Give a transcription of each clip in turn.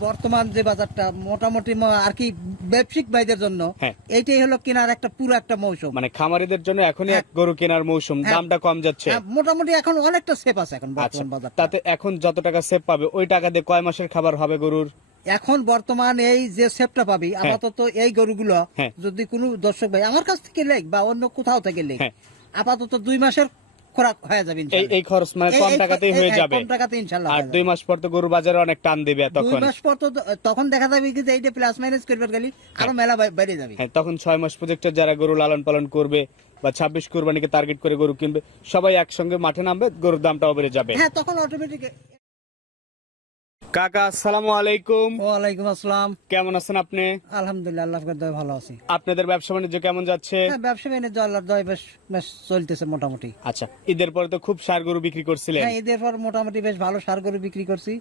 বর্তমান যে বাজারটা মোটামুটি আর কি ব্যবসায়িক ভাইদের জন্য হ্যাঁ। এইটাই হলো কেনার একটা পুরো একটা মৌসুম মানে খামারিদের জন্য এখনই এক হ্যাঁ। গরু কেনার মৌসুম হ্যাঁ। দামটা কম যাচ্ছে মোটামুটি এখন অনেকটা সেফ আছে এখন আচ্ছা বর্তমান বাজার তাতে এখন যত টাকা সেভ পাবে ওই টাকা দিয়ে কয় মাসের খাবার হবে গরুর এখন বর্তমান এই যে সেফটা পাবি আপাতত এই গরুগুলো। যদি কোনো দর্শক ভাই আমার কাছ থেকে লেখ বা অন্য কোথাও থেকে লেখ। আপাতত দুই মাসের খোরাক হয়ে যাবে এই খরচ মানে কম টাকাতেই হয়ে যাবে। কম টাকাতে ইনশাল্লাহ আর দুই মাস পর তো গরু বাজারে অনেক টান দিবে দুই তখন। মাস পর তো তখন দেখা যাবে কি যে এইটা প্লাস মাইনাস করবে গেলি আরও মেলা যাবে। হ্যাঁ তখন ছয় মাস যারা গরু লালন পালন করবে বা ছাব্বিশ কোরবানিকে টার্গেট করে গরু কিনবে সবাই একসঙ্গে মাঠে নামবে গরুর দামটাও বেড়ে যাবে। হ্যাঁ তখন অটোমেটিক কাকা আসসালামু আলাইকুম। ওয়ালাইকুম আসসালাম। কেমন আছেন আপনি? আলহামদুলিল্লাহ আল্লাহ আপনার দয় ভালো আছি। আপনাদের ব্যবসা বাণিজ্য কেমন যাচ্ছে? হ্যাঁ ব্যবসা বাণিজ্য আল্লাহর দয় বেশ বেশ চলতেছে মোটামুটি। আচ্ছা ঈদের পরে তো খুব সার গরু বিক্রি করছিলেন। হ্যাঁ ঈদের পর মোটামুটি বেশ ভালো সার গরু বিক্রি করছি।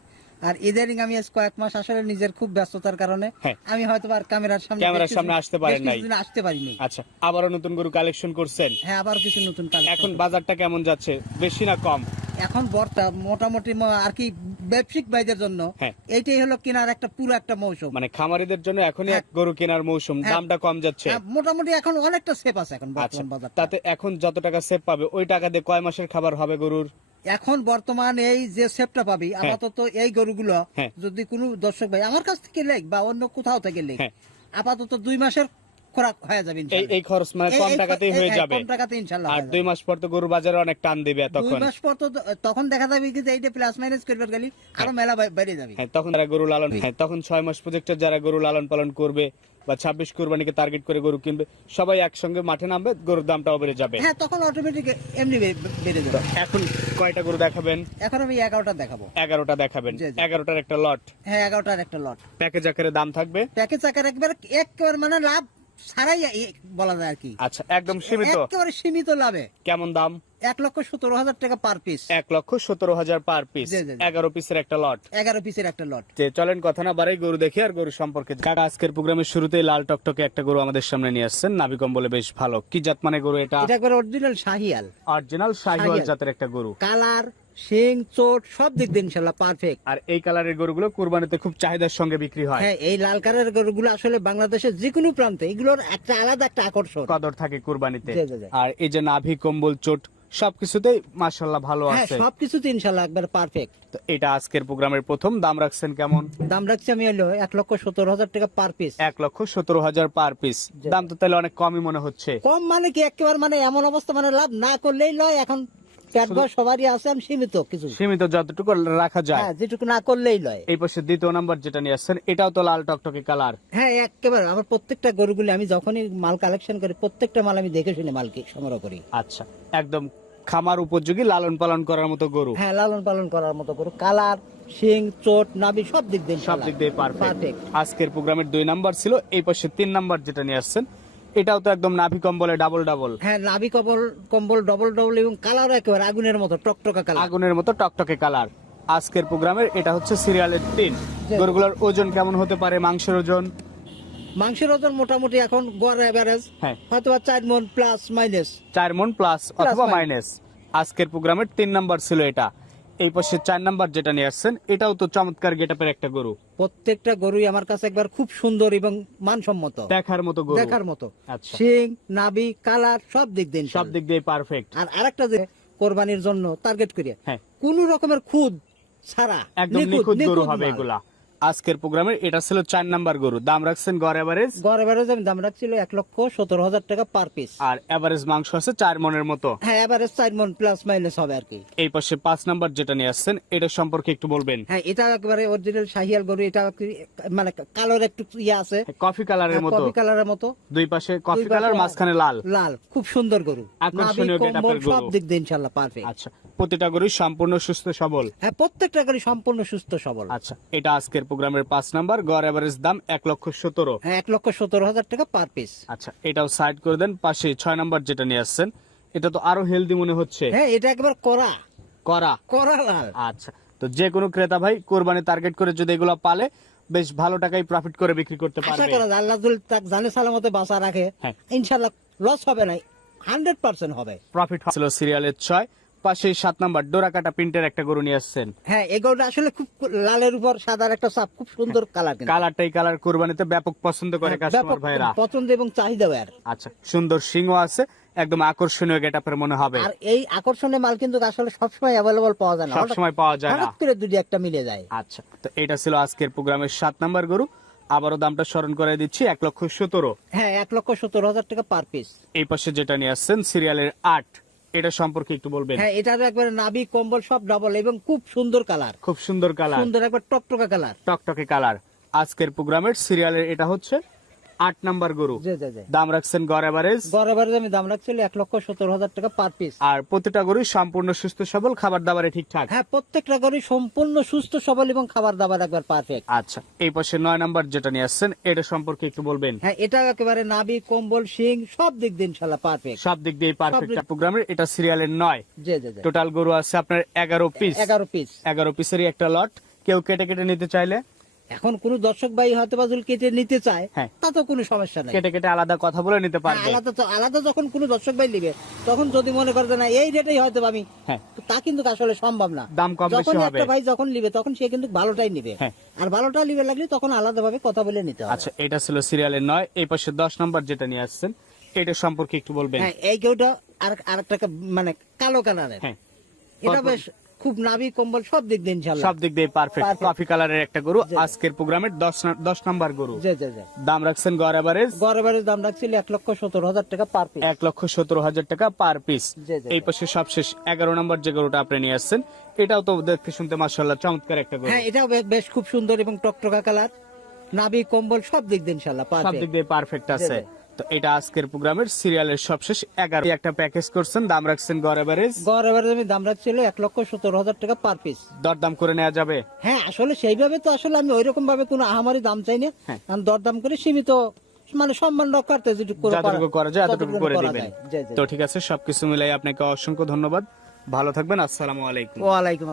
আর ঈদের আমি আজ কয়েক মাস আসলে নিজের খুব ব্যস্ততার কারণে হ্যাঁ। আমি হয়তো আর ক্যামেরার সামনে ক্যামেরার সামনে আসতে পারেন বেশ নাই। আসতে পারিনি। আচ্ছা আবারও নতুন গরু কালেকশন করছেন? হ্যাঁ আবার কিছু নতুন কালেকশন এখন বাজারটা কেমন যাচ্ছে? বেশি না কম? এখন বর্তা মোটামুটি আর কি ব্যবসায়িক ভাইদের জন্য হ্যাঁ। এইটাই হলো কেনার একটা পুরো একটা মৌসুম মানে খামারিদের জন্য এখনই এক হ্যাঁ। গরু কেনার মৌসুম হ্যাঁ। দামটা কম যাচ্ছে মোটামুটি এখন অনেকটা সেফ আছে এখন আচ্ছা বর্তমান বাজার তাতে এখন যত টাকা সেভ পাবে ওই টাকা দিয়ে কয় মাসের খাবার হবে গরুর এখন বর্তমান এই যে সেফটা পাবি আপাতত এই গরুগুলো। যদি কোনো দর্শক ভাই আমার কাছ থেকে লেখ বা অন্য কোথাও থেকে লেখ। আপাতত দুই মাসের খোরাক হয়ে যাবে এই খরচ মানে কম টাকাতেই হয়ে যাবে। কম টাকাতে ইনশাল্লাহ আর দুই মাস পর তো গরু বাজারে অনেক টান দিবে দুই মাস পর তো তখন দেখা যাবে কি যে এইটা প্লাস মাইনাস করবে গেলি আরও মেলা বেড়ে যাবে। হ্যাঁ তখন যারা গরু লালন হ্যাঁ তখন ছয় মাস প্রজেক্টে যারা গরু লালন পালন করবে বা ছাব্বিশ কোরবানিকে টার্গেট করে গরু কিনবে সবাই একসঙ্গে মাঠে নামবে গরুর দামটাও বেড়ে যাবে। হ্যাঁ তখন অটোমেটিক এমনি বেড়ে যাবে। এখন কয়টা গরু দেখাবেন? এখন আমি এগারোটা দেখাবো। এগারোটা দেখাবেন। জি, জি। এগারোটার একটা লট হ্যাঁ এগারোটার একটা লট প্যাকেজ আকারে দাম থাকবে? প্যাকেজ আকার একবার একবার মানে লাভ এ- বলা যায় আর কি। আচ্ছা একদম সীমিত। একেবারে সীমিত লাভে। কেমন দাম? এক লক্ষ সতেরো হাজার টাকা পার পিস এক লক্ষ সতেরো হাজার পার পিস। এগারো পিসের একটা লট এগারো পিসের একটা লট যে চলেন কথা না বাড়াই গরু দেখি আর গরু সম্পর্কে কাকা আজকের প্রোগ্রামের শুরুতেই লাল টকটকে একটা গরু আমাদের সামনে নিয়ে আসছেন। নাবি কম্বলে বেশ ভালো। কি জাত মানে গরু এটা? এটা একবার অরিজিনাল শাহিয়াল। অরিজিনাল শাহিওয়াল। জাতের একটা গরু। কালার শিং চোট সব দিক দিয়ে ইনশাল্লাহ পারফেক্ট আর এই কালারের গরুগুলো কুরবানিতে খুব চাহিদার সঙ্গে বিক্রি হয়। হ্যাঁ এই লাল কালারের গরুগুলো আসলে বাংলাদেশের যে কোনো প্রান্তে এগুলোর একটা আলাদা একটা আকর্ষণ। কদর থাকে কুরবানিতে। আর এই যে নাভি কম্বল চোট সবকিছুতেই ভালো হ্যাঁ আছে। সবকিছুতে ইনশাল্লাহ একবার পারফেক্ট তো এটা আজকের প্রোগ্রামের প্রথম দাম রাখছেন কেমন? দাম রাখছি আমি হলো এক লক্ষ সতেরো হাজার টাকা পার পিস এক লক্ষ সতেরো হাজার পার পিস দাম তো তাহলে অনেক কমই মনে হচ্ছে। কম মানে কি? একেবারে মানে এমন অবস্থা মানে লাভ না করলেই লয় এখন পেট ভরা সবারই আছে আমি সীমিত কিছু। সীমিত যতটুকু রাখা যায়। হ্যাঁ যেটুকু না করলেই লয়। এই পাশে দ্বিতীয় নাম্বার যেটা নিয়ে আসছেন এটাও তো লাল টকটকে কালার। হ্যাঁ একেবারে। আমার প্রত্যেকটা গরুগুলি আমি যখনই মাল কালেকশন করি প্রত্যেকটা মাল আমি দেখে শুনে মালকে সংগ্রহ করি। আচ্ছা একদম খামার উপযোগী লালন পালন করার মতো গরু। হ্যাঁ লালন পালন করার মতো গরু। কালার শিং চোট নাবি সব দিক দিয়ে সব দিক দিয়ে পারফেক্ট পারফেক্ট আজকের প্রোগ্রামের দুই নাম্বার ছিল এই পাশে তিন নাম্বার যেটা নিয়ে আসছেন এটাও তো একদম নাভি কম্বলে ডাবল ডাবল হ্যাঁ নাবি কম্বল কম্বল ডবল ডবল এবং কালার একেবারে আগুনের মতো টকটকা কালার আগুনের মতো টকটকে কালার আজকের প্রোগ্রামের এটা হচ্ছে সিরিয়ালের তিন। গরুগুলোর ওজন কেমন হতে পারে মাংসের ওজন? মাংসের ওজন মোটামুটি এখন গড় এভারেজ হ্যাঁ। হয়তো চার মন প্লাস মাইনাস চার মন প্লাস অথবা মাইনাস আজকের প্রোগ্রামের তিন নাম্বার ছিল এটা। এই পাশে চার নাম্বার যেটা নিয়ে আসছেন এটাও তো চমৎকার গেটাপের একটা গরু। প্রত্যেকটা গরুই আমার কাছে একবার খুব সুন্দর এবং মানসম্মত। দেখার মতো গরু। দেখার মতো। সিং শিং নাবি কালার সব দিক দিয়ে সব দিক দিয়ে পারফেক্ট আর আরেকটা যে কোরবানির জন্য টার্গেট করি হ্যাঁ। কোন রকমের খুদ ছাড়া একদম নিখুঁত গরু হবে এগুলা। আজকের প্রোগ্রামের এটা ছিল চার নাম্বার গরু। দাম রাখছেন গড় এভারেজ গড় এভারেজ আমি দাম রাখছিল এক লক্ষ সতেরো হাজার টাকা পার পিস আর এভারেজ মাংস আছে চার মনের মতো। হ্যাঁ এভারেজ চার মন প্লাস মাইনাস হবে আর কি। এই পাশে পাঁচ নাম্বার যেটা নিয়ে আসছেন এটা সম্পর্কে একটু বলবেন। হ্যাঁ এটা একেবারে অরিজিনাল শাহিয়াল গরু এটা মানে কালোর একটু ইয়ে আছে। কফি কালারের মতো। কফি কালারের মতো। দুই পাশে কফি কালার মাঝখানে লাল। লাল খুব সুন্দর গরু। আকর্ষণীয় গরু। সব দিক দিয়ে ইনশাল্লাহ পারফেক্ট আচ্ছা। প্রতিটা গরুই সম্পূর্ণ সুস্থ সবল? হ্যাঁ প্রত্যেকটা গাড়ি সম্পূর্ণ সুস্থ সবল। আচ্ছা এটা আজকের প্রোগ্রামের পাঁচ নাম্বার গড় এভারেজ দাম এক লক্ষ সতেরো। হ্যাঁ এক লক্ষ সতেরো হাজার টাকা পার পিস আচ্ছা এটাও সাইড করে দেন পাশে ছয় নাম্বার যেটা নিয়ে আসছেন এটা তো আরও হেলদি মনে হচ্ছে। হ্যাঁ এটা একবার করা। করা? করা লাল। আচ্ছা তো যে কোনো ক্রেতা ভাই কোরবানি টার্গেট করে যদি এগুলো পালে বেশ ভালো টাকায় প্রফিট করে বিক্রি করতে পারবে। আশা করা যায় আল্লাহ যদি তাকে জানে সালামতে বাঁচা রাখে। হ্যাঁ। ইনশাল্লাহ লস হবে না হান্ড্রেড পার্সেন্ট হবে। প্রফিট ছিল সিরিয়ালের ছয় পাশে সাত নাম্বার ডোরা কাটা প্রিন্টের একটা গরু নিয়ে আসছেন। হ্যাঁ এই গরুটা আসলে খুব লালের উপর সাদার একটা চাপ খুব সুন্দর কালার কিন্তু। কালারটাই কালার কোরবানিতে ব্যাপক পছন্দ করে হ্যাঁ, কাস্টমার ভাইরা। পছন্দ এবং চাহিদা আর আচ্ছা সুন্দর সিংহ আছে একদম আকর্ষণীয় গেটআপের মনে হবে। আর এই আকর্ষণীয় মাল কিন্তু আসলে সবসময় অ্যাভেলেবল পাওয়া যায় না। সব সময় পাওয়া যায় না। করে দুটি একটা মিলে যায়। আচ্ছা তো এটা ছিল আজকের প্রোগ্রামের সাত নাম্বার গরু। আবারও দামটা স্মরণ করে দিচ্ছি এক লক্ষ সতেরো। হ্যাঁ এক লক্ষ সত্তর হাজার টাকা পার পিস এই পাশে যেটা নিয়ে আসছেন সিরিয়ালের আট। এটা সম্পর্কে একটু বলবেন? হ্যাঁ এটা একবার নাবি কম্বল সব ডাবল এবং খুব সুন্দর কালার খুব সুন্দর কালার সুন্দর একবার টকটকে কালার টকটকে কালার আজকের প্রোগ্রামের সিরিয়ালের এটা হচ্ছে আট নাম্বার গরু। দাম রাখছেন গড় গড় আমি দাম রাখছিল এক লক্ষ সত্তর হাজার টাকা পার পিস আর প্রতিটা গরুই সম্পূর্ণ সুস্থ সবল খাবার দাবারে ঠিকঠাক? হ্যাঁ প্রত্যেকটা গরু সম্পূর্ণ সুস্থ সবল এবং খাবার দাবার একবার পারফেক্ট আচ্ছা এই পাশে নয় নাম্বার যেটা নিয়ে আসছেন এটা সম্পর্কে একটু বলবেন? হ্যাঁ এটা একেবারে নাভি কম্বল শিং সব দিক দিয়ে ইনশাল্লাহ পারফেক্ট সব দিক দিয়ে পারফেক্ট প্রোগ্রামের এটা সিরিয়ালের নয়। টোটাল গরু আছে আপনার এগারো পিস এগারো পিস এগারো পিসেরই একটা লট কেউ কেটে কেটে নিতে চাইলে এখন কোন দর্শক ভাই হয়তো বা যদি কেটে নিতে চায় হ্যাঁ। তা তো কোনো সমস্যা নেই। কেটে কেটে আলাদা কথা বলে নিতে হ্যাঁ, পারবে আলাদা তো আলাদা যখন কোনো দর্শক ভাই নিবে তখন যদি মনে করে না এই রেটেই হয়তো আমি হ্যাঁ। তা কিন্তু আসলে সম্ভব না। দাম কম বেশি যখন হবে। একটা ভাই যখন নিবে তখন সে কিন্তু ভালোটাই নিবে। হ্যাঁ। আর ভালোটা নিবে লাগলে তখন আলাদা ভাবে কথা বলে নিতে হবে। আচ্ছা এটা ছিল সিরিয়ালের নয় এই পাশে দশ নাম্বার যেটা নিয়ে আসছেন এটা সম্পর্কে একটু বলবেন। হ্যাঁ এই গরুটা আর আরেকটা মানে কালো কালারের। হ্যাঁ। এটা বেশ খুব নাভি কম্বল সব দিক দিয়ে ইনশাল্লাহ সব দিক দিয়ে পারফেক্ট কফি কালারের একটা গরু আজকের প্রোগ্রামের দশ না- দশ নাম্বার গরু। জি জি জি। দাম রাখছেন গড় এভারেজ গড়ের দাম রাখছিল এক লক্ষ সত্তর হাজার টাকা পার পিস এক লক্ষ সতেরো হাজার টাকা পার পিস এই। পাশে সবশেষ এগারো নম্বর যে গরুটা আপনি নিয়ে আসছেন এটাও তো দেখতে শুনতে মাসাল্লাহ চমৎকার একটা গরু। হ্যাঁ এটাও বেশ খুব সুন্দর এবং টকটকা কালার। নাভি কম্বল সব দিক দিয়ে ইনশাল্লাহ সব দিক দিয়ে পারফেক্ট আছে। তো এটা আজকের প্রোগ্রামের সিরিয়ালের সবশেষ এগারো। একটা প্যাকেজ করছেন দাম রাখছেন গড় এভারেজ গড়ের আমি দাম রাখছিল এক লক্ষ সত্তর হাজার টাকা পার পিস দরদাম করে নেওয়া যাবে? হ্যাঁ আসলে সেইভাবে তো আসলে আমি ওই রকম ভাবে কোনো আহামারি দাম চাই না। হ্যাঁ। আমি দরদাম করে সীমিত মানে সম্মান রক্ষার্থে যেটুকু করে যতটুকু করা যায় এতটুকু করে করা দিবেন। যায়। জি, জি। তো ঠিক আছে সবকিছু মিলাই আপনাকে অসংখ্য ধন্যবাদ। ভালো থাকবেন আসসালামু আলাইকুম। ওয়ালাইকুম আসসালাম